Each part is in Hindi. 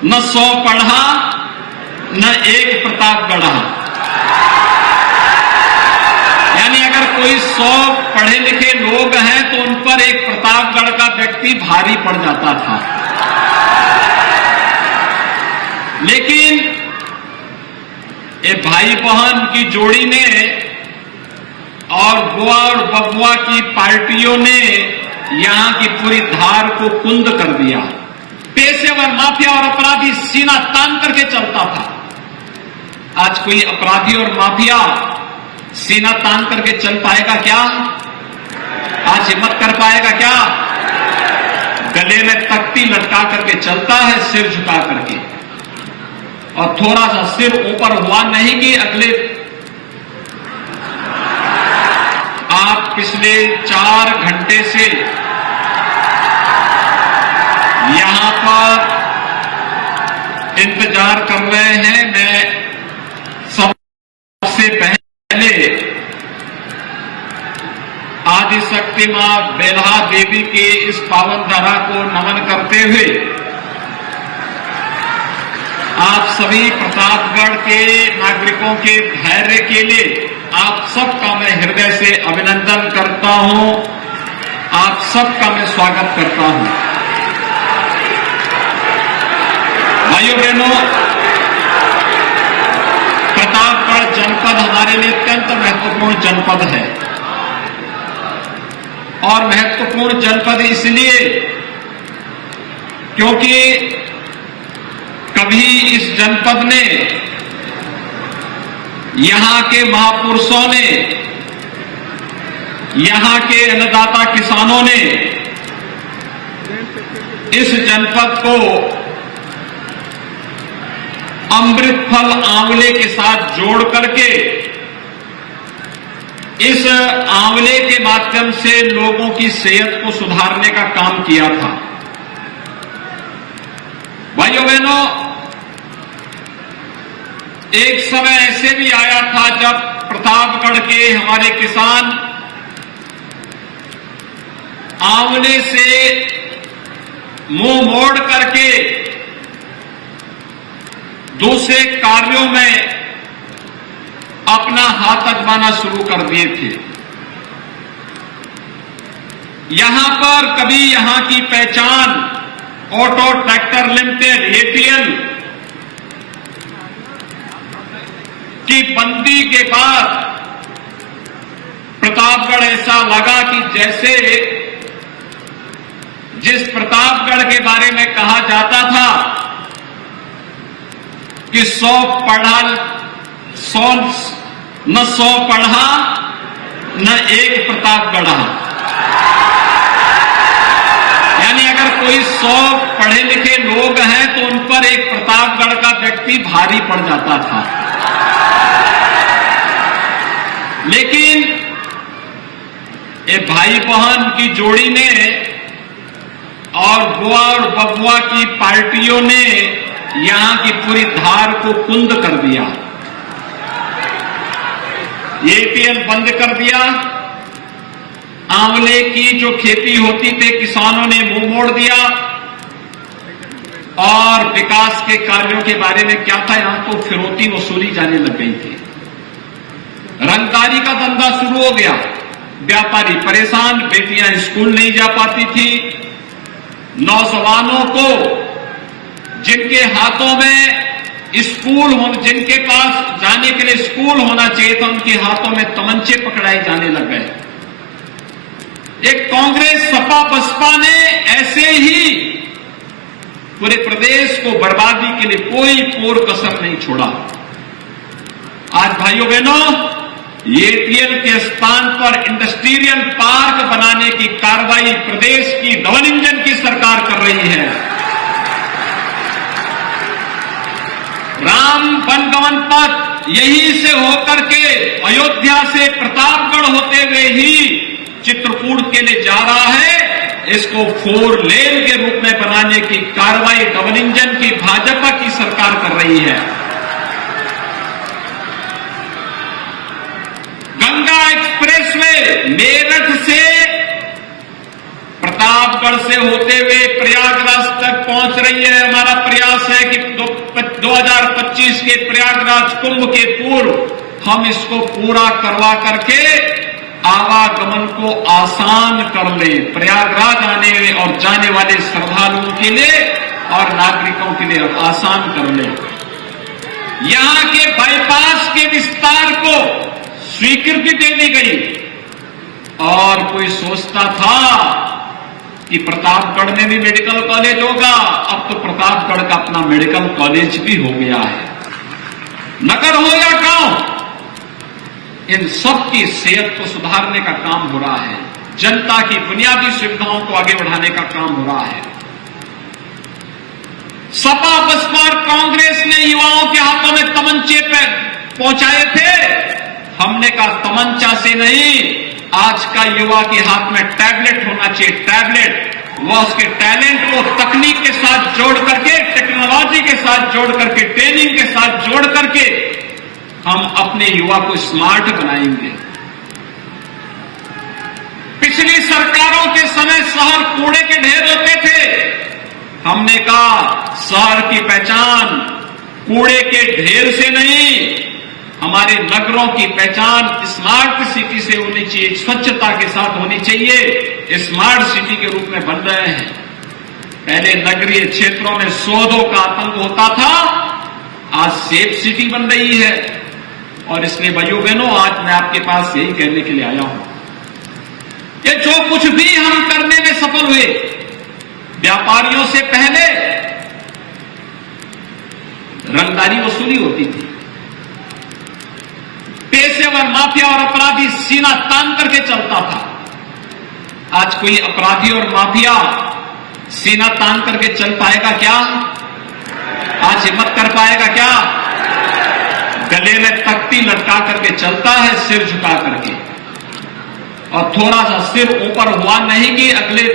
न 100 पढ़ा न एक प्रताप गढ़ा। यानी अगर कोई 100 पढ़े लिखे लोग हैं तो उन पर एक प्रतापगढ़ का व्यक्ति भारी पड़ जाता था। लेकिन ये भाई बहन की जोड़ी ने और बुआ और बबुआ की पार्टियों ने यहां की पूरी धार को कुंद कर दिया। पेशेवर माफिया और अपराधी सीना तान करके चलता था। आज कोई अपराधी और माफिया सीना तान करके चल पाएगा क्या? आज हिम्मत कर पाएगा क्या? गले में तख्ती लटका करके चलता है, सिर झुका करके, और थोड़ा सा सिर ऊपर हुआ नहीं कि अगले आप पिछले 4 घंटे से यहां पर इंतजार कर रहे हैं। मैं सबसे पहले आदिशक्ति मां बेल्हा देवी के इस पावन धरा को नमन करते हुए आप सभी प्रतापगढ़ के नागरिकों के धैर्य के लिए आप सबका मैं हृदय से अभिनंदन करता हूं। आप सबका मैं स्वागत करता हूं। भाइयों बहनों, प्रतापगढ़ जनपद हमारे लिए अत्यंत महत्वपूर्ण जनपद है। और महत्वपूर्ण जनपद इसलिए क्योंकि कभी इस जनपद ने, यहां के महापुरुषों ने, यहां के अन्नदाता किसानों ने इस जनपद को अमृत फल आंवले के साथ जोड़ करके इस आंवले के माध्यम से लोगों की सेहत को सुधारने का काम किया था। भाइयों बहनों, एक समय ऐसे भी आया था जब प्रतापगढ़ के हमारे किसान आंवले से मुंह मोड़ करके दूसरे कार्यों में अपना हाथ आजमाना शुरू कर दिए थे। यहां पर कभी यहां की पहचान ऑटो ट्रैक्टर लिमिटेड एपीएल की बंदी के बाद प्रतापगढ़ ऐसा लगा कि जैसे जिस प्रतापगढ़ के बारे में कहा जाता था कि 100 पढ़ा न एक प्रताप गढ़ा। यानी अगर कोई 100 पढ़े लिखे लोग हैं तो उन पर एक प्रतापगढ़ का व्यक्ति भारी पड़ जाता था। लेकिन ये भाई बहन की जोड़ी ने और बुआ और बबुआ की पार्टियों ने यहां की पूरी धार को कुंद कर दिया। एपीएल बंद कर दिया। आंवले की जो खेती होती थी किसानों ने मुंह मोड़ दिया। और विकास के कार्यों के बारे में क्या था, यहां तो फिरौती वसूली जाने लग गई थी। रंगदारी का धंधा शुरू हो गया। व्यापारी परेशान, बेटियां स्कूल नहीं जा पाती थी। नौजवानों को जिनके हाथों में स्कूल हो, जिनके पास जाने के लिए स्कूल होना चाहिए था, उनके हाथों में तमंचे पकड़ाए जाने लग गए। एक कांग्रेस सपा बसपा ने ऐसे ही पूरे प्रदेश को बर्बादी के लिए कोई कोर कसर नहीं छोड़ा। आज भाइयों बहनों, एपीएल के स्थान पर इंडस्ट्रियल पार्क बनाने की कार्रवाई प्रदेश की डबल इंजन की सरकार कर रही है। राम वनगमन पथ यहीं से होकर के अयोध्या से प्रतापगढ़ होते हुए ही चित्रकूट के लिए जा रहा है। इसको 4 लेन के रूप में बनाने की कार्रवाई डबल इंजन की भाजपा की सरकार कर रही है। गंगा एक्सप्रेसवे मेरठ से प्रतापगढ़ से होते हुए प्रयागराज तक पहुंच रही है। हमारा प्रयाग प्रयास है कि 2025 के प्रयागराज कुंभ के पूर्व हम इसको पूरा करवा करके आवागमन को आसान कर ले, प्रयागराज आने और जाने वाले श्रद्धालुओं के लिए और नागरिकों के लिए आसान कर ले। यहां के बाईपास के विस्तार को स्वीकृति दे दी गई और कोई सोचता था कि प्रतापगढ़ में भी मेडिकल कॉलेज होगा, अब तो प्रतापगढ़ का अपना मेडिकल कॉलेज भी हो गया है। नगर हो या गांव, इन सब की सेहत को सुधारने का काम हो रहा है, जनता की बुनियादी सुविधाओं को आगे बढ़ाने का काम हो रहा है। सपा बसपा और कांग्रेस ने युवाओं के हाथों में तमंचे पे पहुंचाए थे, हमने कहा तमंचा से नहीं, आज का युवा के हाथ में टैबलेट होना चाहिए, टैबलेट। वह उसके टैलेंट को तकनीक के साथ जोड़ करके, टेक्नोलॉजी के साथ जोड़ करके, ट्रेनिंग के साथ जोड़ करके हम अपने युवा को स्मार्ट बनाएंगे। पिछली सरकारों के समय शहर कूड़े के ढेर होते थे, हमने कहा शहर की पहचान कूड़े के ढेर से नहीं, हमारे नगरों की पहचान स्मार्ट सिटी से होनी चाहिए, स्वच्छता के साथ होनी चाहिए, स्मार्ट सिटी के रूप में बन रहे हैं। पहले नगरीय क्षेत्रों में शोधों का आतंक होता था, आज सेफ सिटी बन रही है। और इसलिए भाइयों बहनों, आज मैं आपके पास यही कहने के लिए आया हूं कि जो कुछ भी हम करने में सफल हुए, व्यापारियों से पहले रंगदारी वसूली होती थी, पेशेवर माफिया और अपराधी सीना तान करके चलता था। आज कोई अपराधी और माफिया सीना तान करके चल पाएगा क्या? आज हिम्मत कर पाएगा क्या? गले में तख्ती लटका करके चलता है, सिर झुका करके, और थोड़ा सा सिर ऊपर हुआ नहीं कि अगले।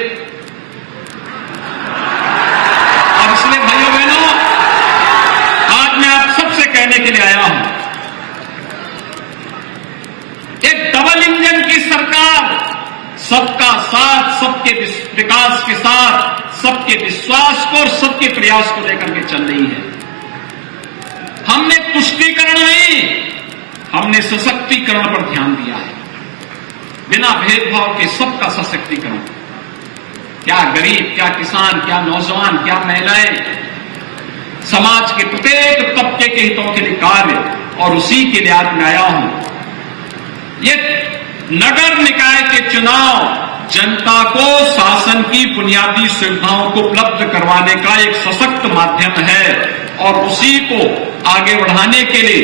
और इसलिए भाइयों बहनों, आज मैं आप सबसे कहने के लिए आया हूं, एक डबल इंजन की सरकार सबका साथ, सबके विकास के साथ, सबके विश्वास को और सबके प्रयास को लेकर के चल रही है। हमने तुष्टीकरण नहीं, हमने सशक्तिकरण पर ध्यान दिया है, बिना भेदभाव के सबका सशक्तिकरण। क्या गरीब, क्या किसान, क्या नौजवान, क्या महिलाएं, समाज के प्रत्येक तबके के हितों के लिए कार्य, और उसी के लिए आज मैं आया हूं। ये नगर निकाय के चुनाव जनता को शासन की बुनियादी सुविधाओं को उपलब्ध करवाने का एक सशक्त माध्यम है, और उसी को आगे बढ़ाने के लिए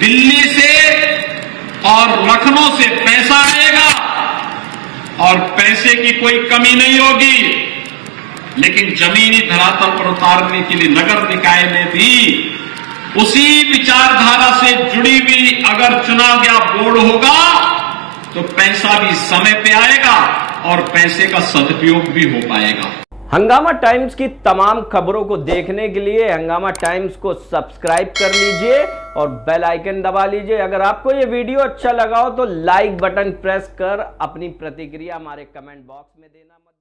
दिल्ली से और लखनऊ से पैसा आएगा, और पैसे की कोई कमी नहीं होगी, लेकिन जमीनी धरातल पर उतारने के लिए नगर निकाय में भी उसी विचारधारा से जुड़ी हुई अगर चुना गया बोर्ड होगा तो पैसा भी समय पे आएगा और पैसे का सदुपयोग भी हो पाएगा। हंगामा टाइम्स की तमाम खबरों को देखने के लिए हंगामा टाइम्स को सब्सक्राइब कर लीजिए और बेल आइकन दबा लीजिए। अगर आपको ये वीडियो अच्छा लगा हो तो लाइक बटन प्रेस कर अपनी प्रतिक्रिया हमारे कमेंट बॉक्स में देना मत